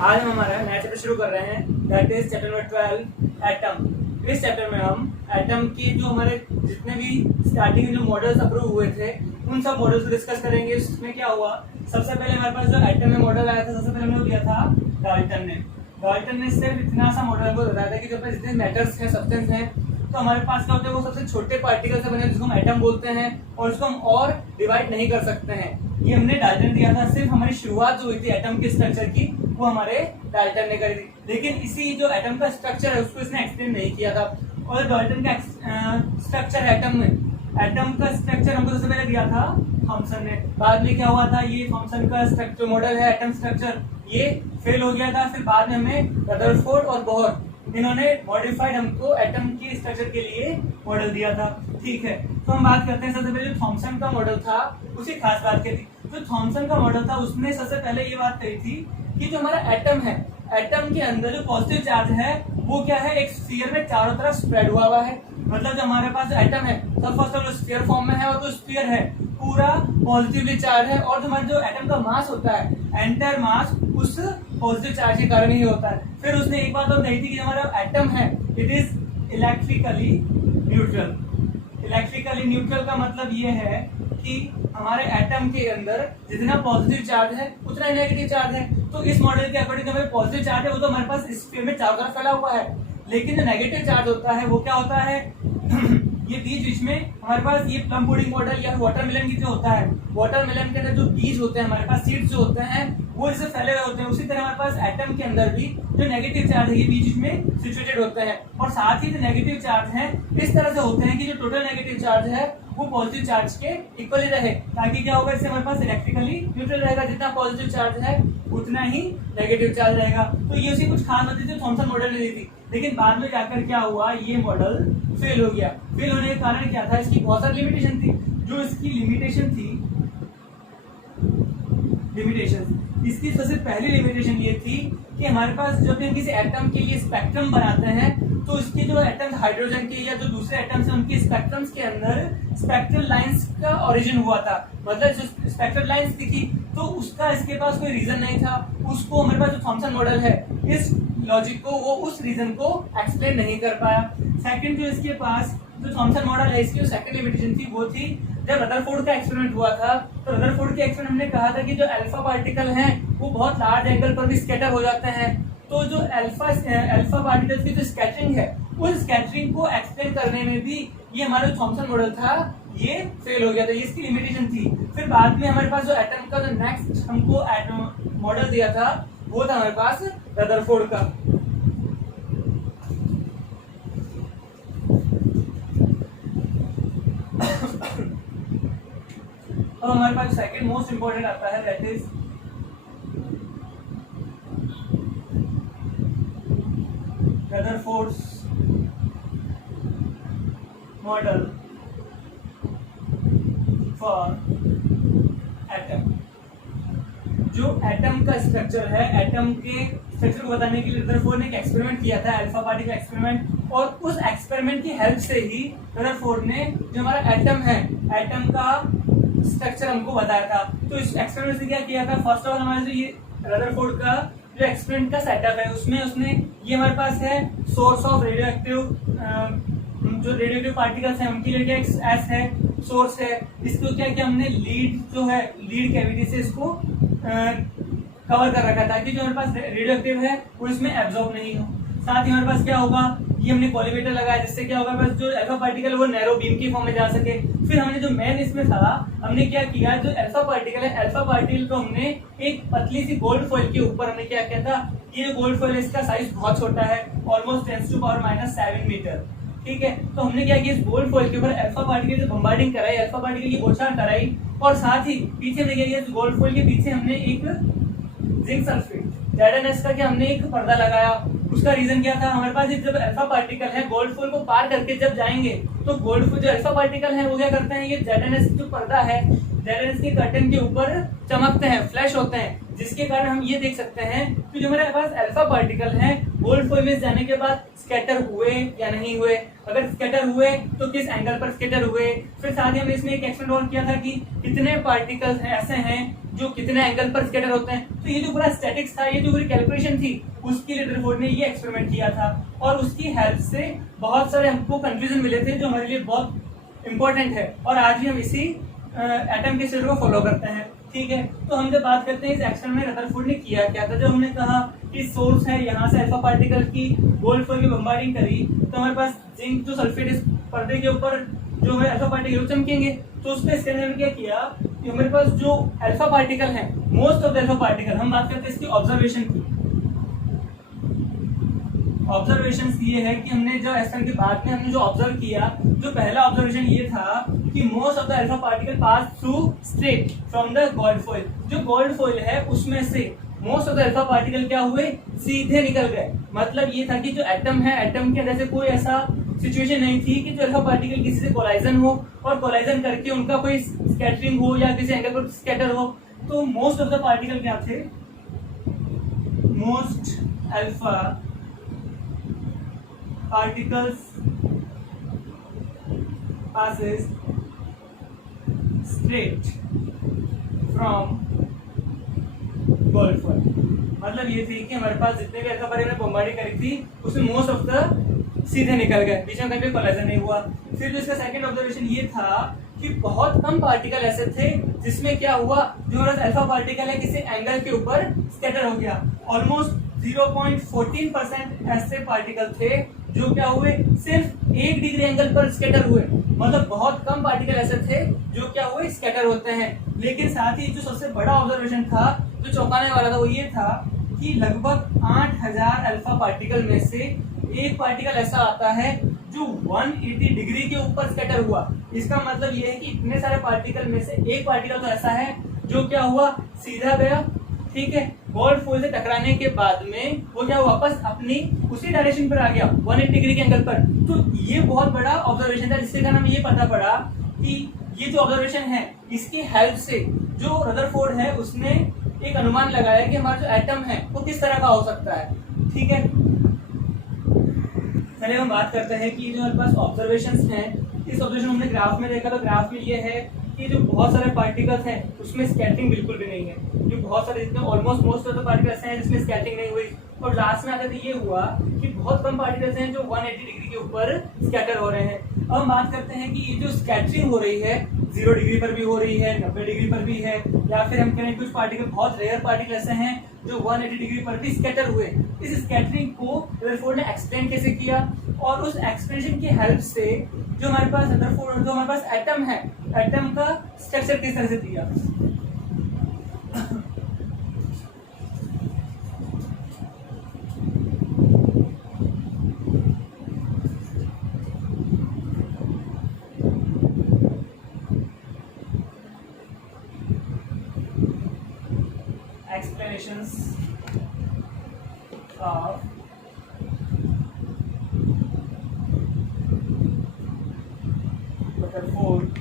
आज हम हमारा नया चैप्टर शुरू कर रहे हैं, that is chapter number 12 atom. इस चैप्टर में हम एटम की जो हमारे जितने भी स्टार्टिंग में जो मॉडल्स अप्रूव हुए थे उन सब मॉडल्स को डिस्कस करेंगे। इसमें क्या हुआ, सबसे पहले हमारे पास जो एटम में मॉडल आया था, सबसे पहले हमने दिया था डाल्टन ने सिर्फ इतना सा मॉडल हमको बताया था कि जो अपने जितने मैटर्स हैं, सब्सटेंस हैं, तो हमारे पास क्या होते हैं वो सबसे छोटे पार्टिकल से बने जिसको हम एटम बोलते हैं और उसको हम और डिवाइड नहीं कर सकते हैं। ये हमने डाल्टन दिया था। सिर्फ हमारी शुरुआत जो हुई थी एटम के स्ट्रक्चर की वो हमारे डाल्टन ने करी थी, लेकिन इसी जो एटम का स्ट्रक्चर है उसको इसने एक्सप्लेन नहीं किया था। और डाल्टन का स्ट्रक्चर एटम का स्ट्रक्चर हमको सबसे पहले दिया था थॉमसन ने। बाद में क्या हुआ था, ये थॉमसन का स्ट्रक्चर मॉडल है एटम स्ट्रक्चर, ये फेल हो गया था। फिर बाद में हमें रदरफोर्ड और बोहर इन्होंने मॉडिफाइड हमको एटम के स्ट्रक्चर के लिए मॉडल दिया था। ठीक है, तो हम बात करते हैं सबसे पहले जो थॉमसन का मॉडल था उसी खास बात की थी। जो थॉमसन का मॉडल था उसने सबसे पहले ये बात कही थी कि जो हमारा एटम है, एटम के अंदर जो पॉजिटिव चार्ज है वो क्या है, एक स्फीयर में चारों तरफ स्प्रेड हुआ है। मतलब जो हमारे पास एटम है सब first of all sphere form में है और जो स्फीयर है पूरा पॉजिटिवली चार्ज है। और जो हमारा जो एटम का मास होता है, एंटायर मास उस पॉजिटिव चार्ज के कारण ही होता है। फिर उसने एक बात और कही थी कि हमारा एटम है it is electrically neutral. Electrically neutral का मतलब ये है कि हमारे एटम के अंदर जितना पॉजिटिव चार्ज है उतना ही नेगेटिव चार्ज है। तो इस मॉडल के अकॉर्डिंग जो हमारे पॉजिटिव चार्ज है वो तो हमारे पास स्फीयर में चारों तरफ फैला हुआ है, लेकिन जो नेगेटिव चार्ज होता है वो क्या होता है ये बीच में हमारे पास ये प्लम पुडिंग मॉडल या वाटरमेलन की जो होता है, वाटरमेलन के अंदर जो बीज होते हैं हमारे पास, सीड्स जो होते हैं वो इससे फैले हुए होते हैं। उसी तरह हमारे पास एटम के अंदर भी जो नेगेटिव चार्ज है ये बीच में सिचुएटेड होते हैं। और साथ ही जो नेगेटिव चार्ज है इस तरह से होते हैं कि जो टोटल नेगेटिव चार्ज है वो पॉजिटिव चार्ज के इक्वली रहे, ताकि क्या होगा, इससे हमारे पास इलेक्ट्रिकली न्यूट्रल रहेगा। जितना पॉजिटिव चार्ज है उतना ही नेगेटिव चार्ज रहेगा। तो ये उसी कुछ खास बातें जो थॉमसन मॉडल ने दी थी, लेकिन बाद में जाकर क्या हुआ, ये मॉडल फेल हो गया। फेल होने का कारण क्या था, इसकी बहुत सारी लिमिटेशन थी। जो इसकी लिमिटेशन थी, इसकी सबसे पहली लिमिटेशन ये थी कि हमारे पास जब भी हम किसी एटम के लिए स्पेक्ट्रम बनाते हैं तो इसके जो एटम्स हाइड्रोजन के या जो दूसरे एटम्स हैं उनके स्पेक्ट्रम्स के अंदर स्पेक्ट्रल लाइंस का ओरिजिन हुआ था। मतलब जो स्पेक्ट्रल लाइंस दिखी तो उसका इसके पास कोई रीजन नहीं था। उसको हमारे पास जो थॉमसन मॉडल है इस लॉजिक को वो उस रीजन को एक्सप्लेन नहीं कर पाया। सेकंड जो इसके पास जो थॉमसन मॉडल है इसकी जो सेकंड लिमिटेशन थी वो थी जब रदरफोर्ड का एक्सपेरिमेंट हुआ था, तो रदरफोर्ड के एक्सपेरिमेंट हमने कहा था कि जो अल्फा पार्टिकल हैं वो बहुत लार्ज एंगल पर भी स्कैटर हो जाते हैं। तो जो अल्फा पार्टिकल्स की जो स्कैटरिंग है उस स्कैटरिंग को एक्सप्लेन करने में भी ये हमारा जो थॉमसन मॉडल था ये फेल हो गया था, ये इसकी लिमिटेशन थी। फिर बाद में हमारे पास जो एटम का जो नेक्स्ट हमको मॉडल दिया था वो था हमारे पास रदरफोर्ड का। अब हमारे पास सेकंड मोस्ट इंपॉर्टेंट आता है, that is Rutherford's model for atom. जो एटम का स्ट्रक्चर है, एटम के स्ट्रक्चर को बताने के लिए रदरफोर्ड ने एक एक्सपेरिमेंट किया था, अल्फा पार्टिकल एक्सपेरिमेंट। और उस एक्सपेरिमेंट की हेल्प से ही रदरफोर्ड ने जो हमारा एटम है, एटम का स्ट्रक्चर हमको बताया था। तो इस एक्सपेरिमेंट से क्या किया था, फर्स्ट ऑफ ऑल हमारे जो ये रदरफोर्ड का जो एक्सपेरिमेंट का सेटअप है उसमें उसने ये हमारे पास है सोर्स ऑफ रेडियो एक्टिव, जो रेडियोएक्टिव पार्टिकल्स हैं उनके लिए क्या एस है, सोर्स है। इसको क्या किया हमने, लीड जो है लीड कैविटी से इसको कवर कर रखा था ताकि जो हमारे पास रेडियो एक्टिव है वो इसमें एब्जॉर्ब नहीं हो। साथ ही हमारे पास क्या होगा, ये हमने कॉलिमेटर लगाया जिससे क्या होगा, बस जो अल्फा पार्टिकल है वो नैरो बीम की फॉर्म में जा सके। फिर हमने जो मेन इसमें था, हमने क्या किया, जो अल्फा पार्टिकल है, अल्फा पार्टिकल को हमने एक पतली सी गोल्ड फॉइल के ऊपर हमने क्या किया था, ये जो गोल्ड फॉइल है इसका साइज बहुत छोटा है, ऑलमोस्ट 10⁻⁻⁷ मीटर। ठीक है, तो हमने क्या किया, इस गोल्ड फॉइल के ऊपर अल्फा पार्टिकल से बम्बार्डिंग कराई, अल्फा पार्टिकल की बौछार कराई। और साथ ही पीछे हमने क्या किया, इस गोल्ड फॉइल के पीछे हमने एक जिंक सल्फेट ZnS का क्या हमने एक पर्दा लगाया। उसका रीजन क्या था, हमारे पास जब अल्फा पार्टिकल है गोल्ड फॉइल को पार करके जब जाएंगे तो गोल्ड फॉइल जो अल्फा पार्टिकल है वो क्या करते हैं, ये ZnS जो पर्दा है ZnS के कर्टन के ऊपर चमकते हैं, फ्लैश होते हैं, जिसके कारण हम ये देख सकते हैं कि जो हमारे पास अल्फा पार्टिकल है गोल्ड फॉइल में जाने के बाद स्कैटर हुए या नहीं हुए। अगर स्कैटर हुए तो किस एंगल पर स्कैटर हुए। फिर साथ ही हमने इसमें एक एक्सपेरिमेंट और किया था कि कितने पार्टिकल्स ऐसे हैं जो कितने एंगल पर स्कैटर होते हैं। तो ये जो पूरा स्टैटिक्स था, ये जो पूरी कैलकुलेशन थी, उसके लिए रदरफोर्ड ने ये एक्सपेरिमेंट किया था और उसकी हेल्प से बहुत सारे हमको कंक्लूजन मिले थे जो हमारे लिए बहुत इंपॉर्टेंट है और आज भी हम इसी एटम के स्टडी को फॉलो करते हैं। ठीक है, तो हम जब बात करते हैं इस एक्सपेरिमेंट में रदरफोर्ड ने किया क्या था, जब हमने कहा कि सोर्स है यहाँ से अल्फा पार्टिकल की गोल्ड फॉइल की बम्बार्डिंग करी तो हमारे पास जिंक जो सल्फेट इस पर्दे के ऊपर जो है अल्फा पार्टिकल चमकेंगे। तो उसने इसके अंदर क्या किया कि हमारे पास जो अल्फा पार्टिकल है, most of the alpha particle, हम बात करते हैं इसकी ऑब्जर्वेशन की। ऑब्जर्वेशन ये है कि हमने जो एक्सपेरिमेंट के बाद में हमने जो ऑब्जर्व किया, जो पहला ऑब्जर्वेशन ये था कि most of the alpha particle pass through straight from the gold foil. जो गोल्ड फॉइल है उसमें से most of the alpha particle क्या हुए, सीधे निकल गए। मतलब ये था कि जो एटम है, एटम के अंदर से कोई ऐसा सिचुएशन नहीं थी कि जो अल्फा पार्टिकल किसी से कोलाइजन हो और कोलाइजन करके उनका कोई स्कैटरिंग हो या किसी एंगल पर स्कैटर हो। तो मोस्ट ऑफ द पार्टिकल क्या थे, most alpha particles passes straight from gold foil। मतलब ये थी कि हमारे पास जितने भी अल्फा पार्टिकल बम्बार्डिंग करी थी उसमें मोस्ट ऑफ द सीधे निकल गए, बीच में कहीं भी कोलाइजन नहीं हुआ। फिर जो इसका सेकंड ऑब्जर्वेशन ये था कि बहुत कम पार्टिकल ऐसे थे जिसमें क्या हुआ, जो हमारा अल्फा पार्टिकल है किसी एंगल के ऊपर स्कैटर हो गया। ऑलमोस्ट 0.14% ऐसे पार्टिकल थे जो क्या हुए, सिर्फ 1 डिग्री एंगल पर स्कैटर हुए। मतलब बहुत कम पार्टिकल ऐसे थे जो क्या हुए, स्कैटर होते हैं। लेकिन साथ ही जो सबसे बड़ा ऑब्जर्वेशन था, जो चौंकाने वाला था, वो ये था कि लगभग 8000 अल्फा पार्टिकल में से एक पार्टिकल ऐसा आता है जो 180 डिग्री के ऊपर स्कैटर हुआ। इसका मतलब ये है कि इतने सारे पार्टिकल में से एक पार्टिकल तो ऐसा है जो क्या हुआ, सीधा गया, ठीक है, गोल्ड फॉइल से टकराने के बाद में वो क्या वापस अपनी उसी डायरेक्शन पर आ गया 180 डिग्री के एंगल पर। तो ये बहुत बड़ा ऑब्जर्वेशन था, जिसके कारण हमें ये पता पड़ा कि ये जो ऑब्जर्वेशन है इसकी हेल्प से जो रदरफोर्ड है उसने एक अनुमान लगाया कि हमारा जो एटम है वो किस तरह का हो सकता है। ठीक है, चलिए हम बात करते हैं कि जो हमारे पास ऑब्जर्वेशंस हैं, इस ऑब्जर्वेशन हमने ग्राफ में देखा। तो ग्राफ में ये है कि जो बहुत सारे पार्टिकल्स हैं उसमें स्कैटरिंग बिल्कुल भी नहीं है। जो बहुत सारे जितने almost most of the particles हैं जिसमें स्कैटरिंग नहीं हुई, और लास्ट में आकर तो ये हुआ कि बहुत कम पार्टिकल्स हैं जो 180 डिग्री के ऊपर स्कैटर हो रहे हैं। अब हम बात करते हैं कि ये जो स्कैटरिंग हो रही है 0 डिग्री पर भी हो रही है, 90 डिग्री पर भी है, या फिर हम कहें कुछ पार्टिकल, बहुत रेयर पार्टिकल ऐसे हैं जो 180 डिग्री पर भी स्कैटर हुए। इस स्कैटरिंग को रदरफोर्ड ने एक्सप्लेन कैसे किया, और उस एक्सप्लेनेशन की हेल्प से जो हमारे पास रदरफोर्ड, जो हमारे पास एटम है, एटम का स्ट्रक्चर किस तरह से दिया। Explanations of Rutherford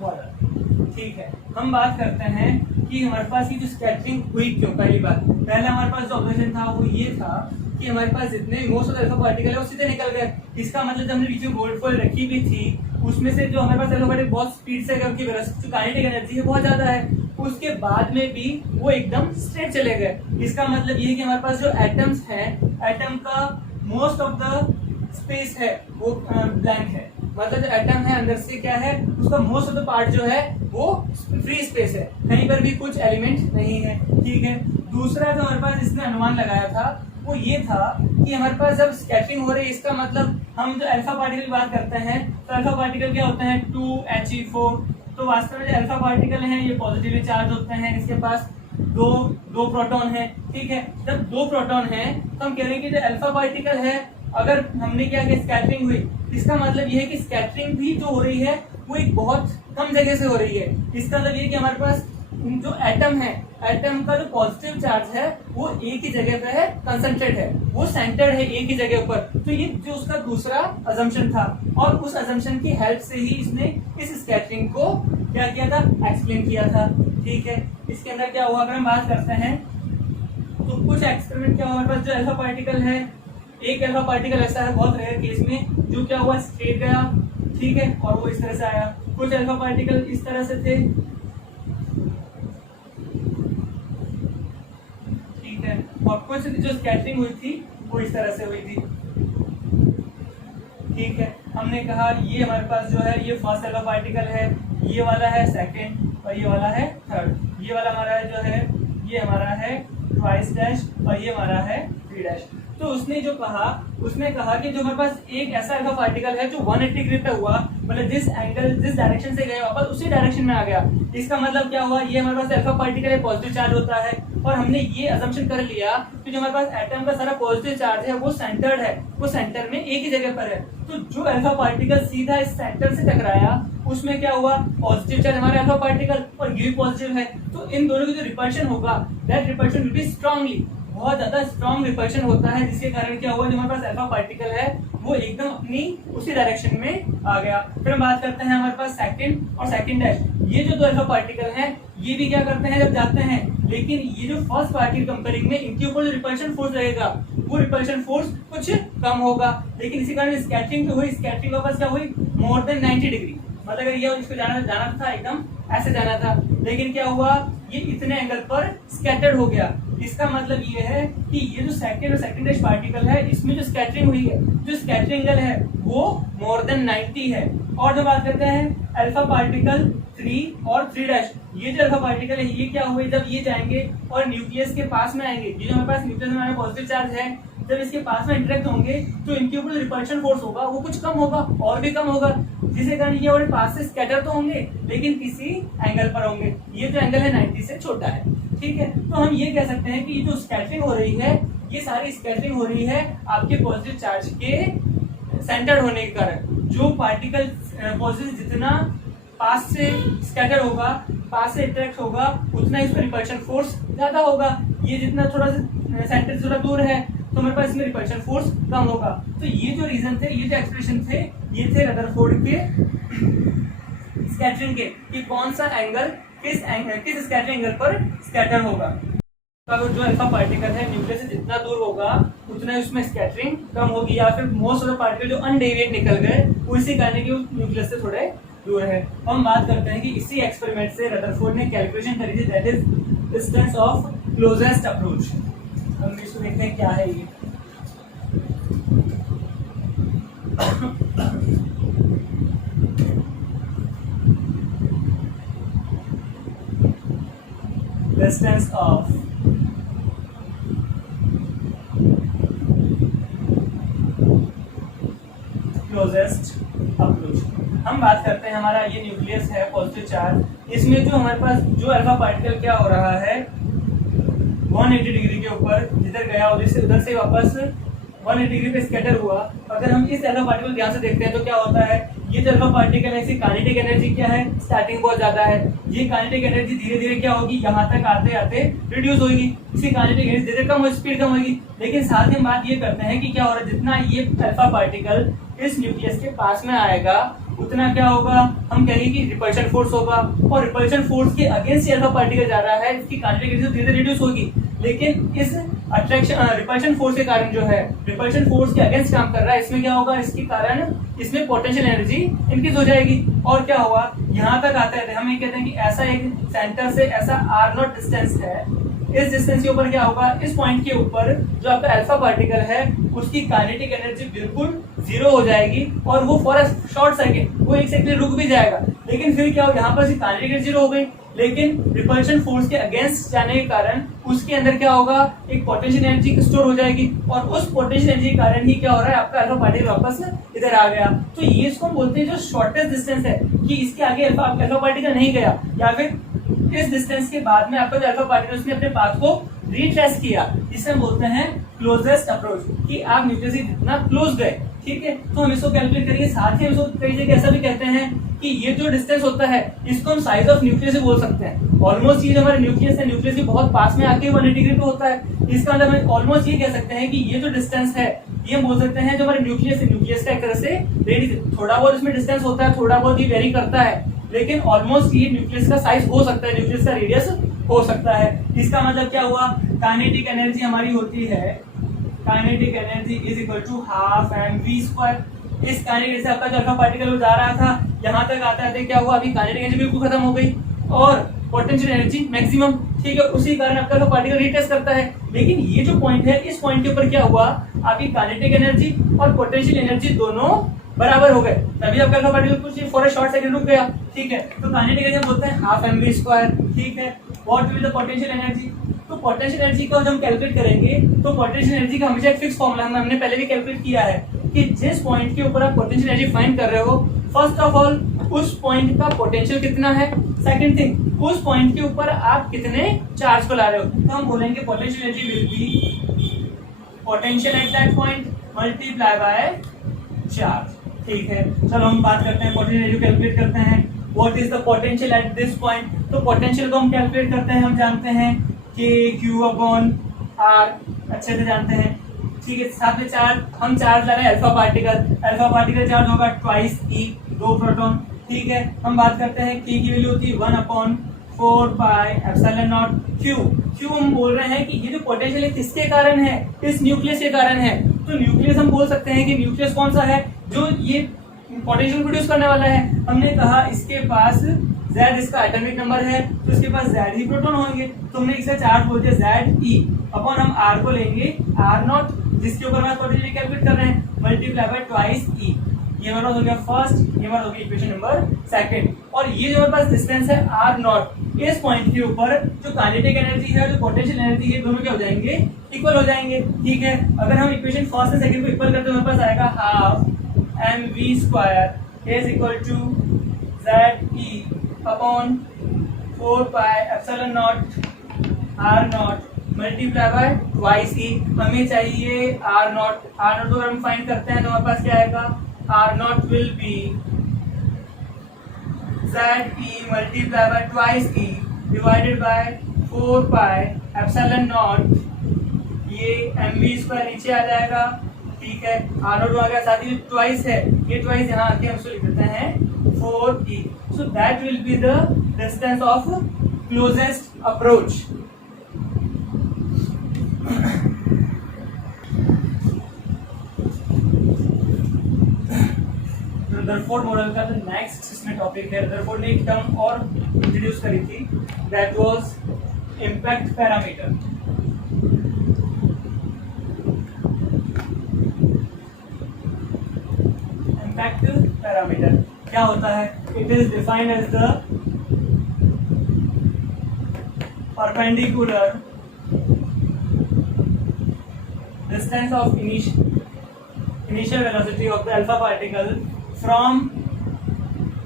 model. ठीक है, हम बात करते हैं कि हमारे पास ये जो स्कैटरिंग हुई क्यों। पहली बात, पहला हमारे पास जो ऑब्जर्वेशन था वो ये था कि हमारे पास जितने मोस्ट ऑफ अल्फा पार्टिकल है वो सीधे निकल गए। इसका मतलब जब हमने बीच में गोल्ड फॉइल रखी भी थी उसमें से जो हमारे पास अल्फा पार्टिकल बहुत स्पीड से, उनकी वेलोसिटी, काइनेटिक एनर्जी है बहुत ज्यादा है, उसके बाद में भी वो एकदम स्ट्रेट चले गए। इसका मतलब ये है कि हमारे पास जो एटम्स हैं, एटम का मोस्ट ऑफ द स्पेस है वो ब्लैंक है। मतलब जो एटम है अंदर से क्या है, उसका मोस्ट ऑफ द पार्ट जो है वो फ्री स्पेस है, कहीं पर भी कुछ एलिमेंट नहीं है। ठीक है, दूसरा जो हमारे पास इसने अनुमान लगाया था वो ये था कि हमारे पास जब स्कैटरिंग हो रही है, इसका मतलब हम जो अल्फा पार्टिकल की बात करते हैं तो अल्फा पार्टिकल क्या होते हैं, 2He4। तो वास्तव में जो अल्फा पार्टिकल हैं ये पॉजिटिवली चार्ज होते हैं, इसके पास दो प्रोटॉन है। ठीक है, जब 2 प्रोटॉन है तो हम कह रहे हैं कि जो अल्फा पार्टिकल है, अगर हमने क्या किया, स्कैटरिंग हुई, इसका मतलब ये है कि स्कैटरिंग भी जो हो रही है वो एक बहुत कम जगह से हो रही है। इसका मतलब ये है कि हमारे पास जो एटम है, एटम का जो पॉजिटिव चार्ज है वो एक ही जगह पे है, कंसंट्रेट है, वो सेंटर्ड है एक ही जगह पर। तो ये जो उसका दूसरा अजम्पशन था, और उस अजम्पशन की हेल्प से ही इसने इस स्कैटरिंग को क्या किया था, एक्सप्लेन किया था। ठीक है, इसके अंदर क्या हुआ, अगर हम बात करते हैं तो कुछ एक्सपेरिमेंट क्या हुआ, हमारे पास जो अल्फा पार्टिकल है, एक अल्फा पार्टिकल ऐसा है बहुत रेयर केस में जो क्या हुआ, स्ट्रेट गया। ठीक है, और वो इस तरह से आया। कुछ अल्फा पार्टिकल इस तरह से थे, ठीक है, और कुछ जो स्कैटरिंग हुई थी वो इस तरह से हुई थी। ठीक है, हमने कहा ये हमारे पास जो है ये फर्स्ट अल्फा पार्टिकल है, ये वाला है सेकंड और ये वाला है थर्ड। ये वाला हमारा जो है ये हमारा है ट्वाइस डैश और ये हमारा है 3 डैश। तो उसने जो कहा, उसने कहा कि जो हमारे पास एक ऐसा अल्फा पार्टिकल है जो 180 डिग्री पे हुआ, मतलब जिस एंगल जिस डायरेक्शन से गए वापस उसी डायरेक्शन में आ गया। इसका मतलब क्या हुआ, ये हमारे पास अल्फा पार्टिकल है, पॉजिटिव चार्ज होता है, और हमने ये अजम्पशन कर लिया कि जो हमारे पास एटम का सारा पॉजिटिव चार्ज है वो सेंटर्ड है, वो सेंटर में एक ही जगह पर है। तो जो अल्फा पार्टिकल सीधा इस सेंटर से टकराया उसमें क्या हुआ, पॉजिटिव चार्ज हमारा अल्फा पार्टिकल और ये भी पॉजिटिव है, तो इन दोनों की जो रिपल्शन होगा that repulsion will be strongly, बहुत ज्यादा स्ट्रॉन्ग रिपल्शन होता है, जिसके कारण क्या हुआ, जो हमारे पास अल्फा पार्टिकल है वो एकदम अपनी उसी डायरेक्शन में आ गया। फिर हम बात करते हैं हमारे पास सेकंड और सेकंड डैश। ये जो दो अल्फा पार्टिकल हैं ये भी क्या करते हैं जब जाते हैं, लेकिन ये जो फर्स्ट पार्टिकल कंपेयरिंग में इनके ऊपर जो रिपल्शन फोर्स रहेगा वो रिपल्शन फोर्स कुछ कम होगा, लेकिन इसी कारण स्कैटरिंग हुई, स्कैटरिंग वापस क्या हुई, मोर देन 90 डिग्री, मतलब अगर ये इसको जाना था एकदम ऐसे जाना था, लेकिन क्या हुआ, ये इतने एंगल पर स्कैटर्ड हो गया। इसका मतलब ये है कि ये जो सेकंड और सेकंड डैश पार्टिकल है इसमें जो स्कैटरिंग हुई है, जो स्कैटरिंग एंगल है वो मोर देन 90 है। और जो बात करते हैं अल्फा पार्टिकल 3 और 3 डैश, ये जो अल्फा पार्टिकल है ये क्या हुए, जब ये जाएंगे और न्यूक्लियस के पास में आएंगे, ये जो हमारे पास न्यूक्लियस में पॉजिटिव चार्ज है, जब इसके पास में इंटरेक्ट होंगे तो इनके ऊपर जो रिपल्शन फोर्स होगा वो कुछ कम होगा और भी कम होगा, जिसके कारण ये हमारे पास से स्कैटर तो होंगे लेकिन किसी एंगल पर होंगे। ये जो एंगल है 90 से छोटा है, ठीक है। तो हम ये कह सकते हैं कि ये जो स्कैटरिंग हो रही है ये सारी स्कैटरिंग हो रही है आपके पॉजिटिव चार्ज के सेंटर्ड होने के कारण। जो पार्टिकल पॉजिटिव जितना पास से स्कैटर होगा, पास से इंटरेक्ट होगा, उतना इस पर रिपल्शन फोर्स ज्यादा होगा। ये जितना थोड़ा सा सेंटर से थोड़ा दूर है तो हमारे पास इसमें रिपल्शन फोर्स कम होगा। तो ये जो रीजन थे, ये जो एक्सप्रेशन थे, ये थे रदरफोर्ड के स्कैटरिंग के, कि कौन सा एंगल किस स्कैटरिंग एंगल पर स्कैटर होगा। तो जो अल्फा पार्टिकल है न्यूक्लियस से जितना दूर होगा उतना उसमें स्कैटरिंग कम होगी, या फिर मोस्ट ऑफ द पार्टिकल जो अनडेविएट निकल गए वो इसी कारण के न्यूक्लियस से थोड़े दूर है। हम बात करते हैं कि इसी एक्सपेरिमेंट से रदरफोर्ड ने कैलकुलेशन करी थी, that is distance of closest approach. हम इसको देखते हैं क्या है ये। Distance of closest approach. हम बात करते हैं हमारा ये न्यूक्लियस है पॉजिटिव चार्ज, इसमें जो हमारे पास जो अल्फा पार्टिकल क्या हो रहा है 180 डिग्री के ऊपर जिधर गया उधर से वापस 180 डिग्री पे स्कैटर हुआ। अगर हम इस अल्फा पार्टिकल ध्यान से देखते हैं तो क्या होता है, ये जो अल्फा पार्टिकल है इसकी काइनेटिक एनर्जी क्या है, स्टार्टिंग बहुत ज्यादा है, ये काइनेटिक एनर्जी धीरे धीरे क्या होगी, यहाँ तक आते आते रिड्यूस होगी, इसकी काइनेटिक एनर्जी धीरे कम होगी, स्पीड कम होगी। लेकिन साथ ही हम बात ये करते हैं कि क्या हो रहा है, जितना ये अल्फा पार्टिकल इस न्यूक्लियस के पास में आएगा उतना क्या होगा, हम कहेंगे कि रिपल्शन फोर्स होगा, और रिपल्शन फोर्स के अगेंस्ट अल्फा पार्टिकल जा रहा है, इसकी काइनेटिक एनर्जी धीरे धीरे रिड्यूस होगी। लेकिन इस अट्रैक्शन रिपल्शन फोर्स के कारण जो है रिपल्शन फोर्स के अगेंस्ट काम कर रहा है, इसमें क्या होगा, इसके कारण इसमें पोटेंशियल एनर्जी इंक्रीज हो जाएगी। और क्या हुआ, यहाँ तक आते हैं हम ये कहते हैं कि ऐसा एक सेंटर से ऐसा r0 डिस्टेंस है, इस डिस्टेंस के ऊपर क्या होगा, इस पॉइंट के ऊपर जो आपका अल्फा पार्टिकल है उसकी काइनेटिक एनर्जी बिल्कुल जीरो हो जाएगी, और वो फॉर अ शॉर्ट सेकंड वो एक सेकंड रुक भी जाएगा। लेकिन फिर क्या हो, यहाँ पर काइनेटिक एनर्जी जीरो हो गई, लेकिन रिपल्शन फोर्स के अगेंस्ट जाने के कारण उसके अंदर क्या होगा, एक पोटेंशियल एनर्जी स्टोर हो जाएगी, और उस पोटेंशियल एनर्जी के कारण ही क्या हो रहा है, आपका अल्फा पार्टिकल वापस इधर आ गया। तो ये इसको हम बोलते हैं जो शॉर्टेस्ट डिस्टेंस है, कि इसके आगे अल्फा पार्टिकल नहीं गया, या फिर इस डिस्टेंस के बाद में आपका जो अल्फा पार्टिकल उसने अपने पाथ को रिट्रेस किया, जिसे हम बोलते हैं क्लोजेस्ट अप्रोच, कि आप न्यूक्लियस से जितना क्लोज गए, ठीक है। तो हम इसको कैलकुलेट करेंगे। साथ ही हम इसको कई जगह ऐसा भी कहते हैं कि ये जो डिस्टेंस होता है इसको हम साइज ऑफ न्यूक्लियस से बोल सकते हैं। ऑलमोस्ट ये जो हमारे न्यूक्लियस है, न्यूक्लियस के बहुत पास में आके 180 डिग्री पे होता है, इसका मतलब हम ऑलमोस्ट ये कह सकते हैं कि ये जो डिस्टेंस है ये हम बोल सकते हैं जो हमारे न्यूक्लियस है, न्यूक्लियस का एक तरह से रेडियस, थोड़ा बहुत इसमें डिस्टेंस होता है, थोड़ा बहुत ये वेरी करता है, लेकिन ऑलमोस्ट ये न्यूक्लियस का साइज हो सकता है, न्यूक्लियस का रेडियस हो सकता है। इसका मतलब क्या हुआ, काइनेटिक एनर्जी हमारी होती है, kinetic energy is equal to half mv²। इस काइनेटिक से आपका जो अल्फा पार्टिकल जा रहा था यहाँ तक आता है, क्या हुआ, अभी काइनेटिक एनर्जी बिल्कुल खत्म हो गई, और पोटेंशियल एनर्जी मैक्सिमम, ठीक है, उसी कारण आपका पार्टिकल रीटेस्ट करता है। लेकिन ये जो पॉइंट है, इस पॉइंट के ऊपर क्या हुआ, आपकी काइनेटिक एनर्जी और पोटेंशियल एनर्जी दोनों बराबर हो गए, तभी आपका पार्टिकल कुछ फॉर अ शॉर्ट सेकंड रुक गया, ठीक है। तो काइनेटिक एनर्जी बोलते हैं हाफ mv², ठीक है। What will the potential energy, तो पोटेंशियल एनर्जी को जब हम कैलकुलेट करेंगे तो पोटेंशियल एनर्जी का हमेशा एक फिक्स फॉर्मूला हमने पहले भी कैलकुलेट किया है कि जिस पॉइंट के ऊपर आप पोटेंशियल एनर्जी फाइंड कर रहे हो, फर्स्ट ऑफ ऑल उस पॉइंट का पोटेंशियल कितना है, सेकंड थिंग उस पॉइंट के ऊपर आप कितने चार्ज को ला रहे हो। तो हम बोलेंगे potential energy will be potential at that point multiply by charge, ठीक है। चलो हम बात करते हैं पोटेंशियल एनर्जी कैलकुलेट करते हैं। What is the potential at this point, तो पोटेंशियल को हम कैलकुलेट करते हैं, हम जानते हैं कि Q/R अच्छे से जानते हैं, ठीक है। साथ में चार्ज, हम चार्ज ला रहे हैं अल्फा पार्टिकल चार्ज होगा ट्वाइस E, 2 प्रोटॉन, ठीक है। हम बात करते हैं K की वैल्यू होती है 1/4πε0 Q हम बोल रहे हैं कि ये जो पोटेंशियल है किसके कारण है, इस न्यूक्लियस के कारण है। तो न्यूक्लियस हम बोल सकते हैं कि न्यूक्लियस कौन सा है जो ये पोटेंशियल प्रोड्यूस करने वाला है। हमने कहा इसके पास Z इसका एटॉमिक नंबर है, तो इसके पास Z ही प्रोटॉन होंगे, तो हमने इसका चार्ज बोल दिया ZE अपॉन हम R को लेंगे R0, जिसके ऊपर हम पोटेंशियल कैलकुलेट कर रहे हैं, मल्टीप्लाई बाय ट्वाइस E। ये हमारा हो गया फर्स्ट, ये हमारा हो गया इक्वेशन नंबर सेकंड। और ये जो हमारे पास डिस्टेंस है R0, इस पॉइंट के ऊपर जो काइनेटिक एनर्जी है, जो पोटेंशियल एनर्जी है, दोनों क्या हो जाएंगे, इक्वल हो जाएंगे, ठीक है। अगर हम इक्वेशन फर्स्ट और सेकंड को इक्वल करते हैं, हमारे पास आएगा half mv² is equal to ZE upon 4πε0 R0 multiply by twice E। हमें चाहिए R0 को हम फाइंड करते हैं तो हमारे पास क्या आएगा, R0 will be ZE multiply by twice E divided by 4πε0, ये mv² नीचे आ जाएगा, ठीक है। R0 आ गया, साथ ही ट्वाइस है, ये ट्वाइस यहाँ आके हम इसको लिख देते हैं 4E। So that will be the distance of closest approach. Rutherford model का जो नेक्स्ट इसमें टॉपिक है, रदरफोर्ड ने एक टर्म और इंट्रोड्यूस करी थी, that was impact parameter. Impact parameter क्या होता है, it is defined as the perpendicular distance of initial velocity of the alpha particle from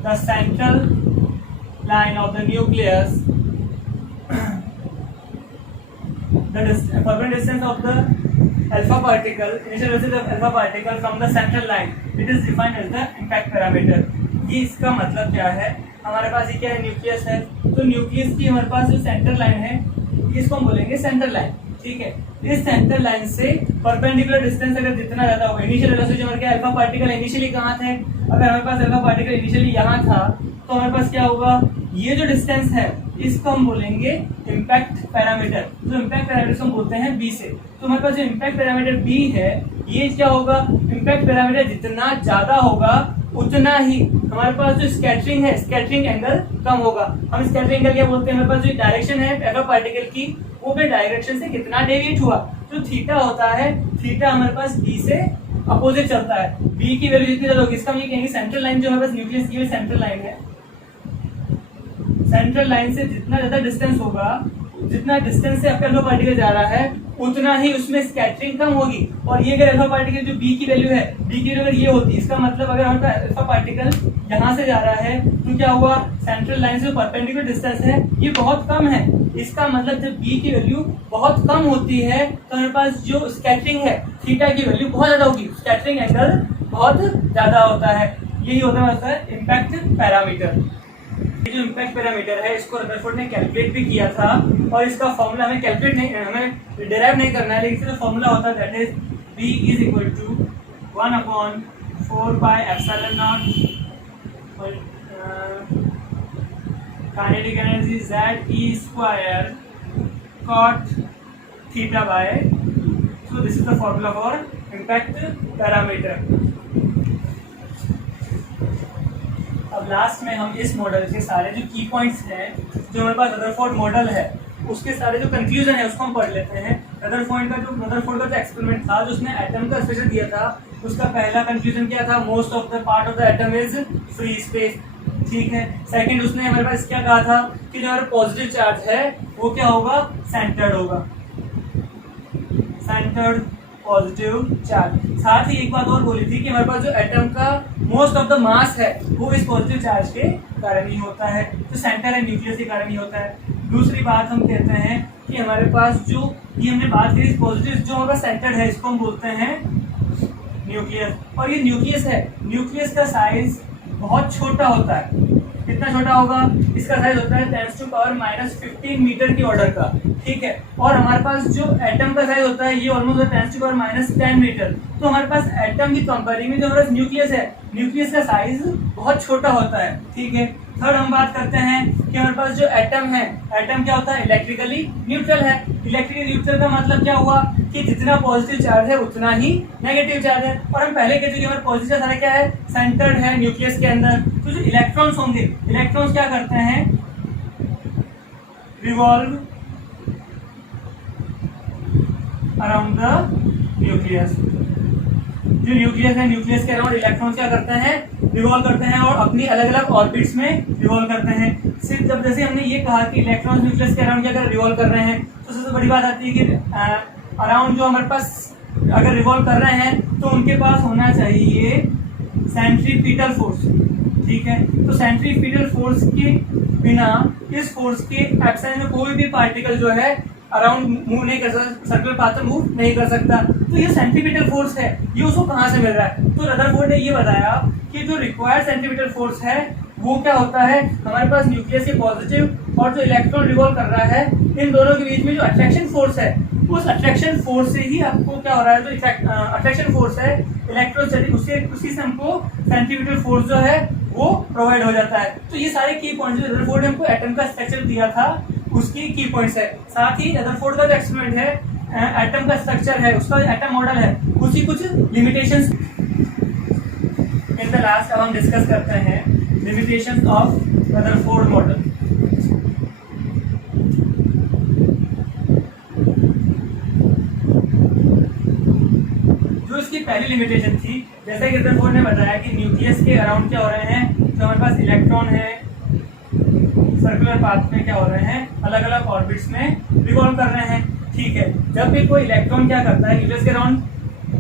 the central line of the nucleus, the perpendicular distance of the alpha particle, initial velocity of alpha particle from the central line, it is defined as the impact parameter। ये इसका मतलब क्या है, हमारे पास ये क्या है, nucleus है, तो न्यूक्लियस की हमारे पास जो सेंटर लाइन है, इसको हम बोलेंगे सेंटर लाइन, ठीक है। इस सेंटर लाइन से परपेंडिकुलर डिस्टेंस अगर जितना ज्यादा होगा, इनिशियल वेलोसिटी हमारे अल्फा पार्टिकल इनिशियली कहाँ थे, अगर हमारे पास अल्फा पार्टिकल इनिशियली यहाँ था तो हमारे पास क्या होगा, ये जो डिस्टेंस है इसको हम बोलेंगे इम्पैक्ट पैरामीटर। तो इम्पैक्ट पैरामीटर हम बोलते हैं बी से, तो हमारे पास जो इम्पैक्ट पैरामीटर बी है, ये क्या होगा, इम्पैक्ट पैरामीटर जितना ज्यादा होगा उतना ही हमारे पास जो स्कैटरिंग है, स्कैटरिंग एंगल कम होगा। हम स्कैटरिंग एंगल क्या बोलते हैं, हमारे पास जो डायरेक्शन है अल्फा पार्टिकल की, वो भी डायरेक्शन से कितना डेविएट हुआ, तो थीटा होता है, थीटा हमारे पास बी से अपोजिट चलता है। बी की वैल्यू जितनी ज्यादा होगी, इसका हम ये कहेंगे सेंट्रल लाइन जो हमारे पास न्यूक्लियस की सेंट्रल लाइन है, सेंट्रल लाइन से जितना ज्यादा डिस्टेंस होगा, जितना डिस्टेंस से आपका अल्फा पार्टिकल जा रहा है उतना ही उसमें स्कैटरिंग कम होगी। और ये अगर अल्फा पार्टिकल जो बी की वैल्यू है, बी की वैल्यू अगर ये होती, इसका मतलब अगर हमारा अल्फा पार्टिकल यहाँ से जा रहा है तो क्या हुआ, सेंट्रल लाइन से परपेंडिकुलर डिस्टेंस है ये बहुत कम है, इसका मतलब जब बी की वैल्यू बहुत कम होती है तो हमारे पास जो स्कैटरिंग है थीटा की वैल्यू बहुत ज्यादा होगी, स्कैटरिंग एंगल बहुत ज्यादा होता है। यही होता है इम्पैक्ट पैरामीटर। ये जो इम्पैक्ट पैरामीटर है इसको रदरफोर्ड ने कैलकुलेट भी किया था, और इसका फॉर्मूला हमें कैलकुलेट नहीं, हमें डिराइव नहीं करना है, लेकिन इसका फॉर्मूला होता है that is V is equal to 1/4πε0 kinetic energy ZE² cot theta by, so this is the formula for impact parameter. अब लास्ट में हम इस मॉडल के सारे जो की पॉइंट्स हैं जो हमारे पास रदरफोर्ड मॉडल है उसके सारे जो कंक्लूजन है उसको हम पढ़ लेते हैं। रदरफोर्ड का जो एक्सपेरिमेंट था, जो उसने एटम का स्ट्रक्चर दिया था, उसका पहला कंक्लूजन क्या था? Most of the part of the atom is free space. ठीक है। सेकंड, उसने हमारे पास क्या कहा था कि जो हमारा पॉजिटिव चार्ज है वो क्या होगा? सेंटर्ड होगा, सेंटर्ड पॉजिटिव चार्ज। साथ ही एक बात और बोली थी कि हमारे पास जो एटम का मोस्ट ऑफ द मास है वो इस पॉजिटिव चार्ज के कारण ही होता है, जो सेंटर है न्यूक्लियस के कारण ही होता है। दूसरी बात हम कहते हैं कि हमारे पास जो ये हमने बात करी पॉजिटिव जो हमारे पास सेंटर्ड है इसको हम बोलते हैं न्यूक्लियस। और ये न्यूक्लियस है, न्यूक्लियस का साइज बहुत छोटा होता है। कितना छोटा होगा? इसका साइज होता है 10⁻⁻15 मीटर की ऑर्डर का। ठीक है। और हमारे पास जो एटम का साइज होता है ये ऑलमोस्ट 10⁻10 मीटर। तो हमारे पास एटम की कंपेयरिंग में जो हमारे पास न्यूक्लियस है, न्यूक्लियस का साइज बहुत छोटा होता है। ठीक है। थर्ड, हम बात करते हैं कि हमारे पास जो एटम है, एटम क्या होता है? इलेक्ट्रिकली न्यूट्रल है। इलेक्ट्रिकली न्यूट्रल का मतलब क्या हुआ कि जितना पॉजिटिव चार्ज है उतना ही नेगेटिव चार्ज है। और हम पहले कहते हैं कि हमारे पॉजिटिव चार्ज क्या है? सेंटर्ड है न्यूक्लियस के अंदर। तो जो इलेक्ट्रॉन्स होंगे, इलेक्ट्रॉन्स क्या करते हैं? Revolve around the nucleus. जो न्यूक्लियस है, न्यूक्लियस के अराउंड इलेक्ट्रॉन्स क्या करते हैं? रिवॉल्व करते हैं और अपनी अलग अलग ऑर्बिट्स में रिवॉल्व करते हैं। सिर्फ जब जैसे हमने ये कहा कि इलेक्ट्रॉन्स न्यूक्लियस के अराउंड क्या रिवॉल्व कर रहे हैं, तो सबसे बड़ी बात आती है कि अराउंड जो हमारे पास अगर रिवॉल्व कर रहे हैं तो उनके पास होना चाहिए सेंट्रीपिटल फोर्स। ठीक है। तो सेंट्रीपिटल फोर्स के बिना, इस फोर्स के एब्सेंस में कोई भी पार्टिकल जो है अराउंड मूव नहीं कर सकता, सर्कुलर पाथ में मूव नहीं कर सकता। तो ये सेंट्रीपिटल फोर्स है, ये उसको कहाँ से मिल रहा है? तो रदरफोर्ड ने ये बताया कि जो रिक्वायर्ड सेंट्रीपिटल फोर्स है वो क्या होता है? हमारे पास न्यूक्लियस के पॉजिटिव और जो इलेक्ट्रॉन रिवॉल्व कर रहा है इन दोनों के बीच में जो अट्रैक्शन फोर्स है, उस अट्रैक्शन फोर्स से ही आपको क्या हो रहा है? जो अट्रैक्शन फोर्स है इलेक्ट्रोस्टैटिक, उसी से हमको सेंट्रीपिटल फोर्स जो है वो प्रोवाइड हो जाता है। तो ये सारे की पॉइंट्स जो रदरफोर्ड ने हमको एटम का स्ट्रक्चर दिया था उसकी की पॉइंट्स है। साथ ही रदरफोर्ड का जो एक्सपेरिमेंट है, एटम का स्ट्रक्चर है, उसका एटम मॉडल है, उसकी कुछ लिमिटेशंस इन द लास्ट अब हम डिस्कस करते हैं लिमिटेशंस ऑफ रदरफोर्ड मॉडल। जो इसकी पहली लिमिटेशन थी, जैसा कि रदरफोर्ड ने बताया कि न्यूक्लियस के अराउंड क्या हो रहे हैं? जो हमारे पास इलेक्ट्रॉन है सर्कुलर पाथ में क्या हो रहे हैं? अलग अलग ऑर्बिट्स में रिवॉल्व कर रहे हैं। ठीक है। जब भी कोई इलेक्ट्रॉन क्या करता है, न्यूक्लियस के अराउंड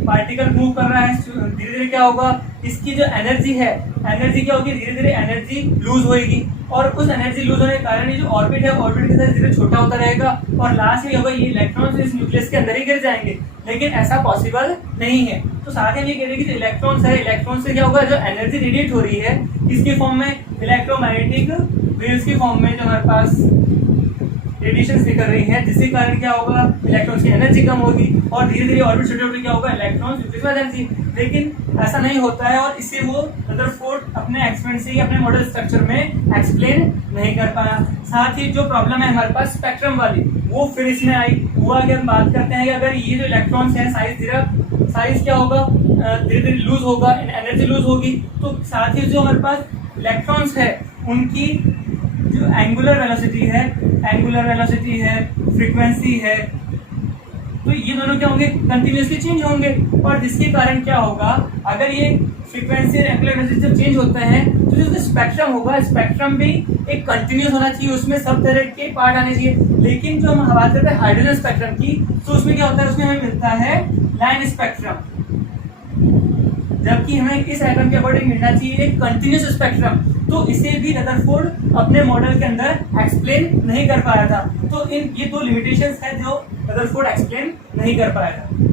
पार्टिकल मूव कर रहा है, धीरे धीरे क्या होगा? इसकी जो एनर्जी है, एनर्जी क्या होगी? धीरे धीरे एनर्जी लूज होगी और उस एनर्जी लूज होने के कारण ये जो ऑर्बिट है, ऑर्बिट के साथ धीरे छोटा होता रहेगा और लास्ट में होगा ये इलेक्ट्रॉन्स इस न्यूक्लियस के अंदर ही गिर जाएंगे। लेकिन ऐसा पॉसिबल नहीं है। तो साथ ही ये कह रहे हैं कि जो इलेक्ट्रॉन्स है, इलेक्ट्रॉन से क्या होगा? जो एनर्जी रेडिएट हो रही है इसके फॉर्म में, इलेक्ट्रोमैग्नेटिक वेव्स की फॉर्म में जो हमारे पास रेडिएशन निकल रही है, जिसके कारण क्या होगा? इलेक्ट्रॉन्स की एनर्जी कम होगी और धीरे धीरे ऑर्बिट छोटे होते क्या होगा? इलेक्ट्रॉन्स न्यूक्लियस में एनर्जी। लेकिन ऐसा नहीं होता है और इसे वो रदरफोर्ड अपने एक्सपेरिमेंट से ही अपने मॉडल स्ट्रक्चर में एक्सप्लेन नहीं कर पाया। साथ ही जो प्रॉब्लम है हमारे पास स्पेक्ट्रम वाली, वो फिर इसमें आई। हुआ कि हम बात करते हैं कि अगर ये जो इलेक्ट्रॉन्स है साइज क्या होगा? धीरे धीरे लूज होगा, एनर्जी लूज होगी। तो साथ ही जो हमारे पास इलेक्ट्रॉन्स है उनकी जो एंगुलर वेलोसिटी है, फ्रीक्वेंसी है, तो ये दोनों क्या होंगे? कंटिन्यूअसली चेंज होंगे। और जिसके कारण क्या होगा? अगर ये फ्रीक्वेंसी और एंगुलर वेलोसिटी जब चेंज होते हैं तो जो स्पेक्ट्रम होगा, स्पेक्ट्रम भी एक कंटिन्यूअस होना चाहिए, उसमें सब तरह के पार्ट आने चाहिए। लेकिन जो हम बात करते हैं हाइड्रोजन स्पेक्ट्रम की, तो उसमें क्या होता है? उसमें हमें मिलता है लाइन स्पेक्ट्रम, जबकि हमें इस एटम के अकॉर्डिंग मिलना चाहिए एक कंटिन्यूअस स्पेक्ट्रम। तो इसे भी रदरफोर्ड अपने मॉडल के अंदर एक्सप्लेन नहीं कर पाया था। तो इन ये दो लिमिटेशंस है जो रदरफोर्ड एक्सप्लेन नहीं कर पाया था।